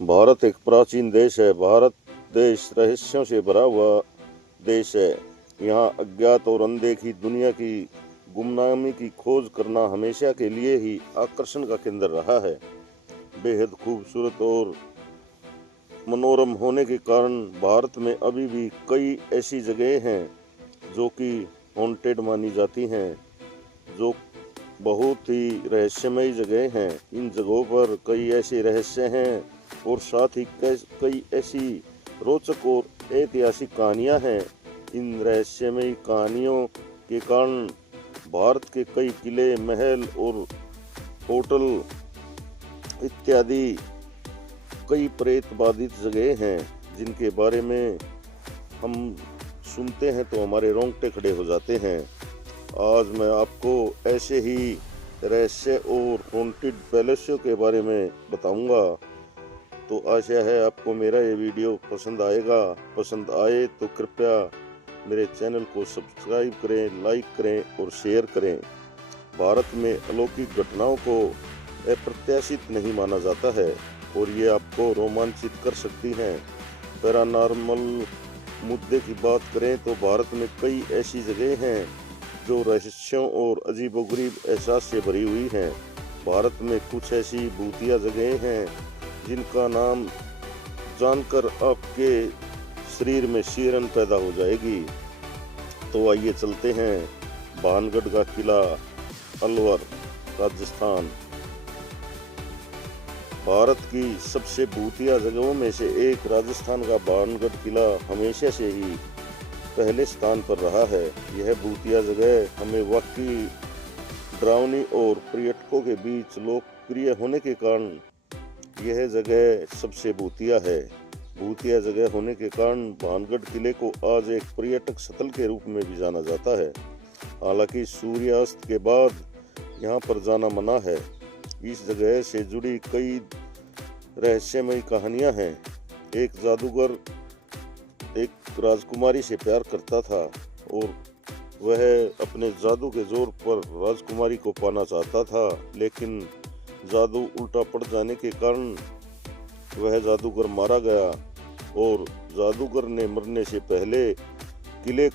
भारत एक प्राचीन देश है। भारत देश रहस्यों से भरा हुआ देश है। यहाँ अज्ञात और अनदेखी दुनिया की गुमनामी की खोज करना हमेशा के लिए ही आकर्षण का केंद्र रहा है। बेहद खूबसूरत और मनोरम होने के कारण भारत में अभी भी कई ऐसी जगहें हैं जो कि हॉन्टेड मानी जाती हैं, जो बहुत ही रहस्यमयी जगह हैं। इन जगहों पर कई ऐसे रहस्य हैं और साथ ही कई ऐसी रोचक और ऐतिहासिक कहानियां हैं। इन रहस्यमयी कहानियों के कारण भारत के कई किले, महल और होटल इत्यादि कई प्रेत बाधित जगह हैं जिनके बारे में हम सुनते हैं तो हमारे रोंगटे खड़े हो जाते हैं। आज मैं आपको ऐसे ही रहस्य और हॉन्टेड पैलेसों के बारे में बताऊंगा। तो आशा है आपको मेरा ये वीडियो पसंद आएगा। पसंद आए तो कृपया मेरे चैनल को सब्सक्राइब करें, लाइक करें और शेयर करें। भारत में अलौकिक घटनाओं को अप्रत्याशित नहीं माना जाता है और ये आपको रोमांचित कर सकती हैं। पैरानॉर्मल मुद्दे की बात करें तो भारत में कई ऐसी जगह हैं जो रहस्यों और अजीबोगरीब एहसास से भरी हुई हैं। भारत में कुछ ऐसी भूतिया जगहें हैं जिनका नाम जानकर आपके शरीर में शिहरन पैदा हो जाएगी। तो आइए चलते हैं भानगढ़ का किला, अलवर, राजस्थान। भारत की सबसे भूतिया जगहों में से एक राजस्थान का भानगढ़ किला हमेशा से ही पहले स्थान पर रहा है। यह भूतिया जगह हमें वाकई डरावनी और पर्यटकों के बीच लोकप्रिय होने के कारण यह जगह सबसे भूतिया है। भूतिया जगह होने के कारण भानगढ़ किले को आज एक पर्यटक स्थल के रूप में भी जाना जाता है। हालांकि सूर्यास्त के बाद यहाँ पर जाना मना है। इस जगह से जुड़ी कई रहस्यमयी कहानियां हैं। एक जादूगर एक राजकुमारी से प्यार करता था और वह अपने जादू के जोर पर राजकुमारी को पाना चाहता था, लेकिन जादू उल्टा पड़ जाने के कारण वह जादूगर मारा गया और जादूगर ने मरने से पहले किले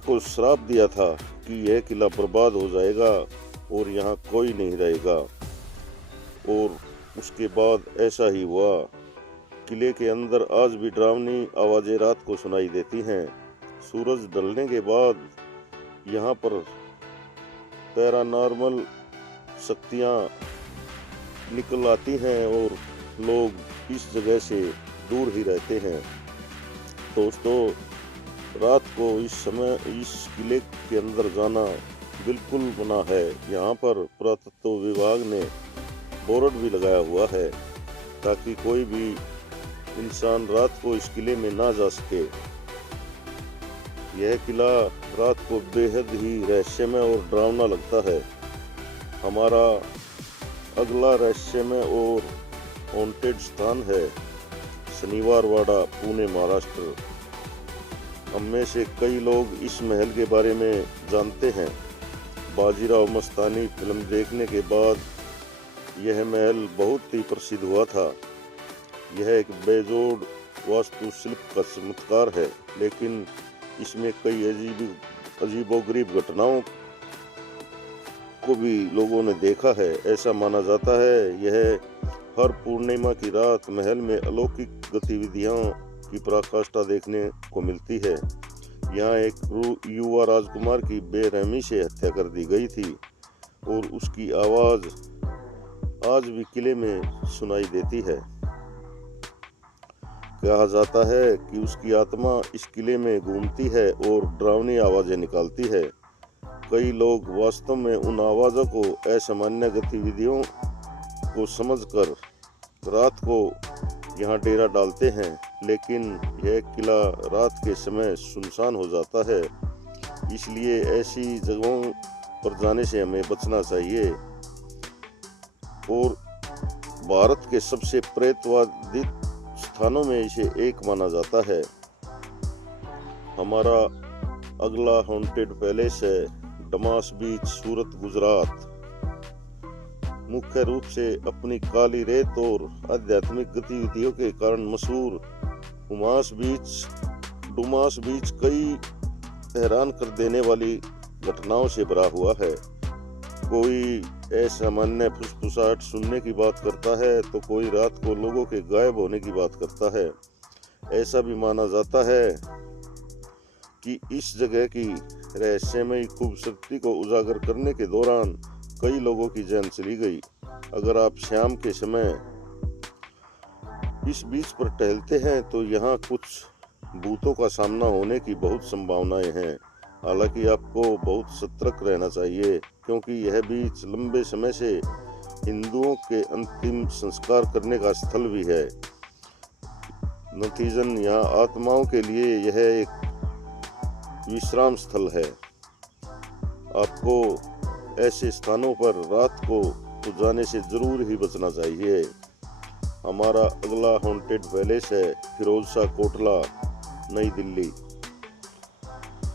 को श्राप दिया था कि यह किला बर्बाद हो जाएगा और यहाँ कोई नहीं रहेगा। और उसके बाद ऐसा ही हुआ। किले के अंदर आज भी डरावनी आवाजें रात को सुनाई देती हैं। सूरज ढलने के बाद यहाँ पर पैरानॉर्मल शक्तियाँ निकल आती हैं और लोग इस जगह से दूर ही रहते हैं। दोस्तों, रात को इस समय इस किले के अंदर जाना बिल्कुल मना है। यहाँ पर पुरातत्व विभाग ने बोर्ड भी लगाया हुआ है ताकि कोई भी इंसान रात को इस किले में ना जा सके। यह किला रात को बेहद ही रहस्यमय और डरावना लगता है। हमारा अगला रहस्यमय और हॉन्टेड स्थान है शनिवारवाड़ा, पुणे, महाराष्ट्र। हम में से कई लोग इस महल के बारे में जानते हैं। बाजीराव मस्तानी फिल्म देखने के बाद यह महल बहुत ही प्रसिद्ध हुआ था। यह एक बेजोड़ वास्तुशिल्प का चमत्कार है, लेकिन इसमें कई अजीबोगरीब घटनाओं को भी लोगों ने देखा है। ऐसा माना जाता है यह हर पूर्णिमा की रात महल में अलौकिक गतिविधियों की पराकाष्ठा देखने को मिलती है। यहाँ एक युवा राजकुमार की बेरहमी से हत्या कर दी गई थी और उसकी आवाज आज भी किले में सुनाई देती है। कहा जाता है कि उसकी आत्मा इस किले में घूमती है और डरावनी आवाजें निकालती है। कई लोग वास्तव में उन आवाजों को असामान्य गतिविधियों को समझकर रात को यहाँ डेरा डालते हैं, लेकिन यह किला रात के समय सुनसान हो जाता है। इसलिए ऐसी जगहों पर जाने से हमें बचना चाहिए। और भारत के सबसे प्रेतवादित स्थानों में इसे एक माना जाता है। हमारा अगला हॉन्टेड पैलेस है डमास बीच, सूरत, गुजरात। मुख्य रूप से अपनी काली रेत और आध्यात्मिक गतिविधियों के कारण मशहूर डुमास बीच कई हैरान कर देने वाली घटनाओं से भरा हुआ है। कोई असामान्य फुसफुसाहट सुनने की बात करता है तो कोई रात को लोगों के गायब होने की बात करता है। ऐसा भी माना जाता है कि इस जगह की रहस्यमयी खूबसूरती को उजागर करने के दौरान कई लोगों की जान चली गई। अगर आप शाम के समय इस बीच पर टहलते हैं तो यहाँ कुछ भूतों का सामना होने की बहुत संभावनाएं हैं। हालांकि आपको बहुत सतर्क रहना चाहिए, क्योंकि यह बीच लंबे समय से हिंदुओं के अंतिम संस्कार करने का स्थल भी है। नतीजन यहाँ आत्माओं के लिए यह एक विश्राम स्थल है। आपको ऐसे स्थानों पर रात को जाने से जरूर ही बचना चाहिए। हमारा अगला हॉन्टेड पैलेस है फिरोज शाह कोटला, नई दिल्ली।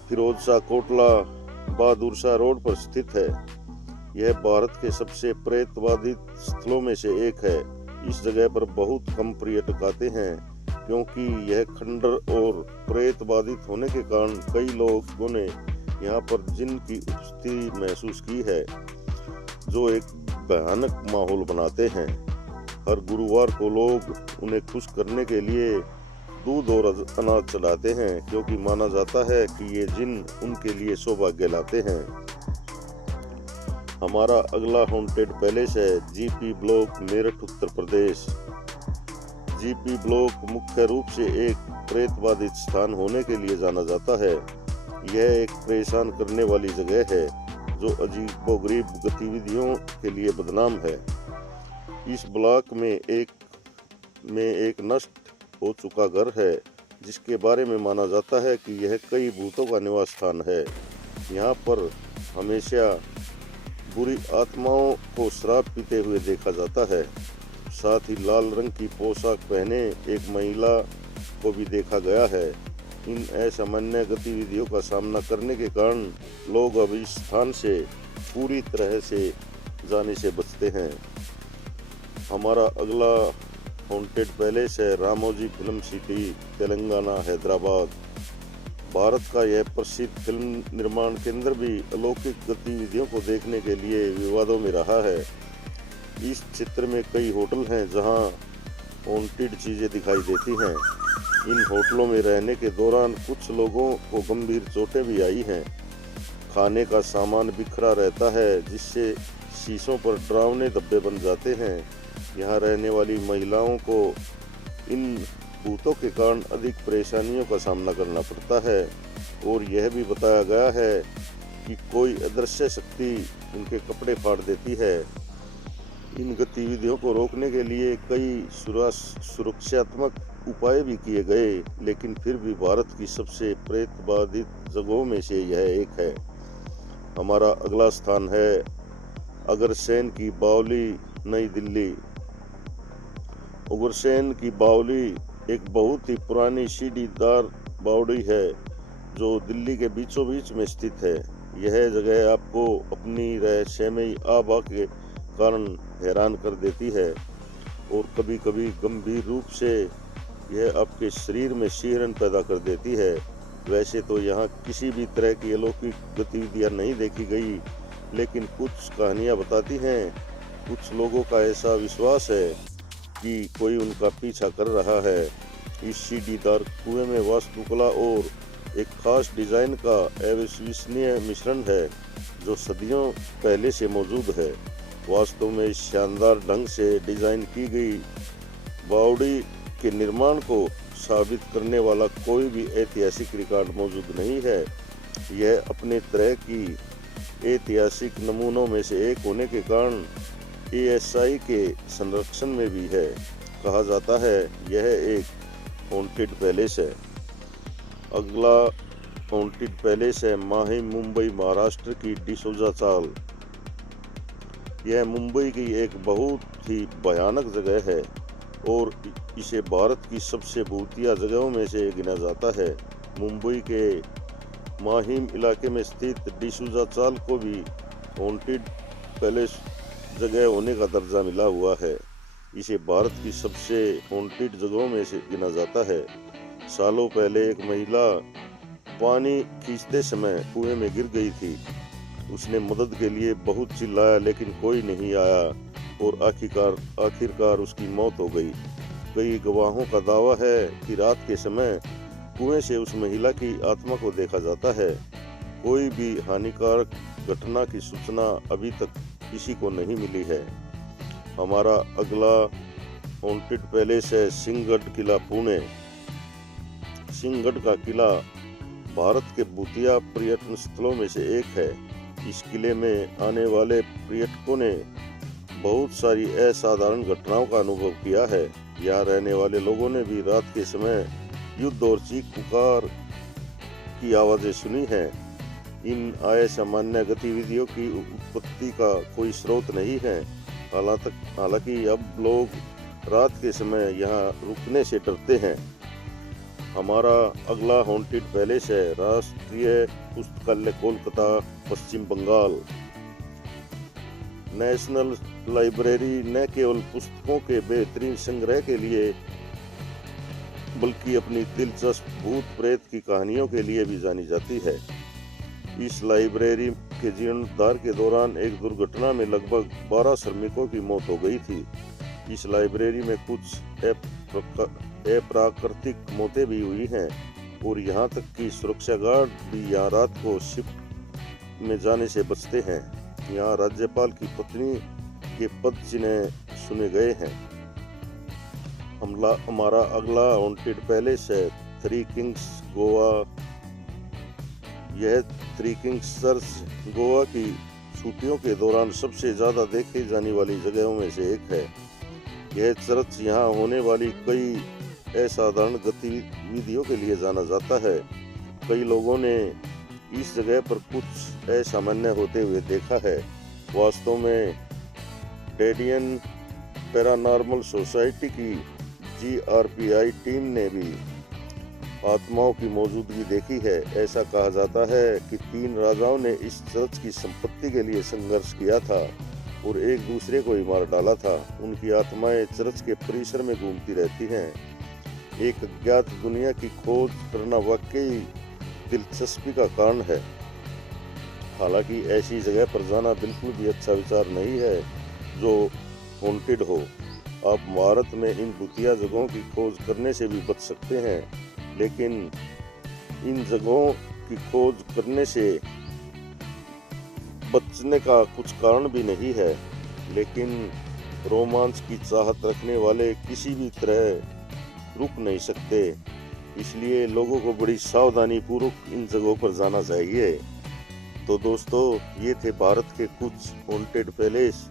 फिरोज शाह कोटला बहादुर शाह रोड पर स्थित है। यह भारत के सबसे प्रेतबाधित स्थलों में से एक है। इस जगह पर बहुत कम पर्यटक आते हैं, क्योंकि यह खंडर और प्रेत बाधित होने के कारण कई लोगों ने यहाँ पर जिन की उपस्थिति महसूस की है, जो एक भयानक माहौल बनाते हैं। हर गुरुवार को लोग उन्हें खुश करने के लिए दूध और अनाज चढ़ाते हैं, क्योंकि माना जाता है कि ये जिन उनके लिए सौभाग्य लाते हैं। हमारा अगला हॉन्टेड पैलेस है GP block, Meerut, Uttar Pradesh. GP block मुख्य रूप से एक प्रेतबाधित स्थान होने के लिए जाना जाता है। यह एक परेशान करने वाली जगह है जो अजीबोगरीब गतिविधियों के लिए बदनाम है। इस ब्लॉक में एक नष्ट हो चुका घर है, जिसके बारे में माना जाता है कि यह कई भूतों का निवास स्थान है। यहाँ पर हमेशा बुरी आत्माओं को शराब पीते हुए देखा जाता है। साथ ही लाल रंग की पोशाक पहने एक महिला को भी देखा गया है। इन असामान्य गतिविधियों का सामना करने के कारण लोग अब इस स्थान से पूरी तरह से जाने से बचते हैं। हमारा अगला हॉन्टेड पैलेस है रामोजी फिल्म सिटी, तेलंगाना, हैदराबाद। भारत का यह प्रसिद्ध फिल्म निर्माण केंद्र भी अलौकिक गतिविधियों को देखने के लिए विवादों में रहा है। इस क्षेत्र में कई होटल हैं जहां हॉन्टेड चीजें दिखाई देती हैं। इन होटलों में रहने के दौरान कुछ लोगों को गंभीर चोटें भी आई हैं। खाने का सामान बिखरा रहता है, जिससे शीशों पर डरावने धब्बे बन जाते हैं। यहाँ रहने वाली महिलाओं को इन भूतों के कारण अधिक परेशानियों का सामना करना पड़ता है, और यह भी बताया गया है कि कोई अदृश्य शक्ति उनके कपड़े फाड़ देती है। इन गतिविधियों को रोकने के लिए कई सुरक्षात्मक उपाय भी किए गए, लेकिन फिर भी भारत की सबसे प्रेतबाधित जगहों में से यह एक है। हमारा अगला स्थान है अगरसेन की बावली, नई दिल्ली। अगरसेन की बावली एक बहुत ही पुरानी सीढ़ीदार बावड़ी है जो दिल्ली के बीचों बीच में स्थित है। यह जगह आपको अपनी रहस्यमयी आभा के कारण हैरान कर देती है, और कभी कभी गंभीर रूप से यह आपके शरीर में शिहरण पैदा कर देती है। वैसे तो यहाँ किसी भी तरह की अलौकिक गतिविधियाँ नहीं देखी गई, लेकिन कुछ कहानियाँ बताती हैं। कुछ लोगों का ऐसा विश्वास है कि कोई उनका पीछा कर रहा है। इस सीढ़ीदार कुएं में वास्तुकला और एक खास डिजाइन का अविश्वसनीय मिश्रण है जो सदियों पहले से मौजूद है। वास्तव में इस शानदार ढंग से डिजाइन की गई बावड़ी के निर्माण को साबित करने वाला कोई भी ऐतिहासिक रिकॉर्ड मौजूद नहीं है। यह अपने तरह की ऐतिहासिक नमूनों में से एक होने के कारण ASI के संरक्षण में भी है। कहा जाता है यह एक हॉन्टेड पैलेस है। अगला हॉन्टेड पैलेस है माहिम, मुंबई, महाराष्ट्र की डिसोजा चाल। यह मुंबई की एक बहुत ही भयानक जगह है और इसे भारत की सबसे भूतिया जगहों में से गिना जाता है। मुंबई के माहिम इलाके में स्थित डिसोजा चाल को भी हॉन्टेड पैलेस जगह होने का दर्जा मिला हुआ है। इसे भारत की सबसे हॉन्टेड जगहों में से गिना जाता है। सालों पहले एक महिला पानी खींचते समय कुएं में गिर गई थी। उसने मदद के लिए बहुत चिल्लाया लेकिन कोई नहीं आया और आखिरकार उसकी मौत हो गई। कई गवाहों का दावा है कि रात के समय कुएं से उस महिला की आत्मा को देखा जाता है। कोई भी हानिकारक घटना की सूचना अभी तक किसी को नहीं मिली है। हमारा अगला हॉन्टेड पैलेस है सिंहगढ़ किला, पुणे। सिंहगढ़ का किला भारत के भूतिया पर्यटन स्थलों में से एक है। इस किले में आने वाले पर्यटकों ने बहुत सारी असाधारण घटनाओं का अनुभव किया है। यहाँ रहने वाले लोगों ने भी रात के समय युद्ध और चीख पुकार की आवाजें सुनी हैं। इन असामान्य गतिविधियों की उत्पत्ति का कोई स्रोत नहीं है। हालांकि अब लोग रात के समय यहाँ रुकने से डरते हैं। हमारा अगला हॉन्टेड पैलेस है राष्ट्रीय पुस्तकालय, कोलकाता, पश्चिम बंगाल। नेशनल लाइब्रेरी न केवल पुस्तकों के बेहतरीन संग्रह के लिए बल्कि अपनी दिलचस्प भूत प्रेत की कहानियों के लिए भी जानी जाती है। इस लाइब्रेरी के जीर्णोद्धार के दौरान एक दुर्घटना में लगभग 12 श्रमिकों की मौत हो गई थी। इस लाइब्रेरी में कुछ अप्राकृतिक मौतें भी हुई हैं और यहाँ तक कि सुरक्षा गार्ड भी यहाँ रात को शिफ्ट में जाने से बचते हैं। यहाँ राज्यपाल की पत्नी के पद चिन्ह सुने गए हैं। हमारा अगला हॉन्टेड पैलेस है थ्री किंग्स, गोवा। यह थ्री किंग्स चर्च गोवा की छुट्टियों के दौरान सबसे ज़्यादा देखी जाने वाली जगहों में से एक है। यह चर्च यहाँ होने वाली कई असाधारण गतिविधियों के लिए जाना जाता है। कई लोगों ने इस जगह पर कुछ असामान्य होते हुए देखा है। वास्तव में कैनेडियन पैरानॉर्मल सोसाइटी की GRPI टीम ने भी आत्माओं की मौजूदगी देखी है। ऐसा कहा जाता है कि 3 राजाओं ने इस चर्च की संपत्ति के लिए संघर्ष किया था और एक दूसरे को ही मार डाला था। उनकी आत्माएं चर्च के परिसर में घूमती रहती हैं। एक अज्ञात दुनिया की खोज करना वाकई दिलचस्पी का कारण है। हालांकि ऐसी जगह पर जाना बिल्कुल भी अच्छा विचार नहीं है जो हॉन्टेड हो। आप भारत में इन भूतिया जगहों की खोज करने से भी बच सकते हैं, लेकिन इन जगहों की खोज करने से बचने का कुछ कारण भी नहीं है। लेकिन रोमांच की चाहत रखने वाले किसी भी तरह रुक नहीं सकते, इसलिए लोगों को बड़ी सावधानी पूर्वक इन जगहों पर जाना चाहिए। तो दोस्तों, ये थे भारत के कुछ हॉन्टेड पैलेस।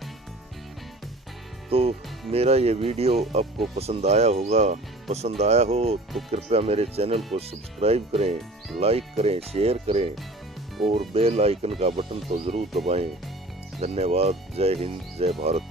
तो मेरा ये वीडियो आपको पसंद आया होगा। पसंद आया हो तो कृपया मेरे चैनल को सब्सक्राइब करें, लाइक करें, शेयर करें और बेल आइकन का बटन तो ज़रूर दबाएं। धन्यवाद। जय हिंद, जय भारत।